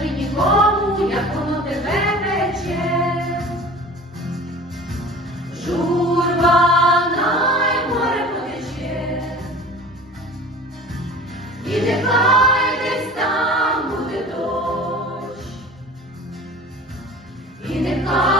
розкажи нікому, як воно тебе пече. Журба най море потече. І нехай десь там буде дощ. І нехай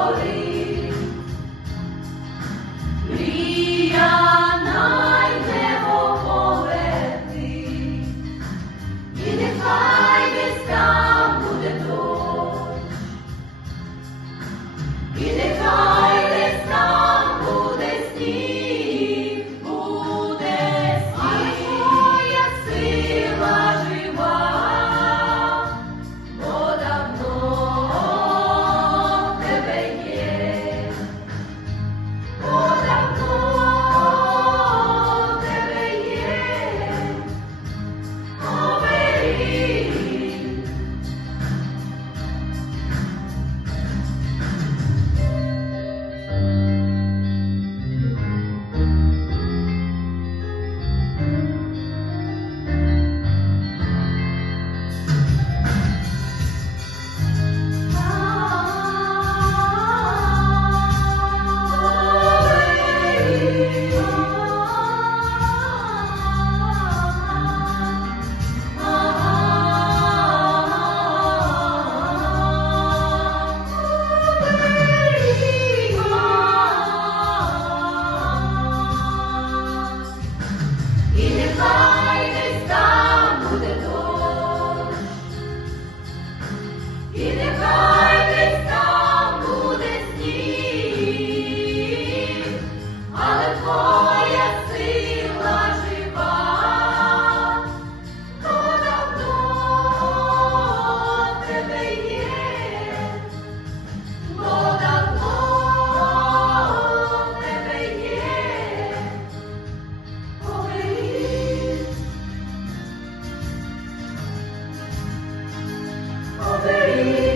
Thank you.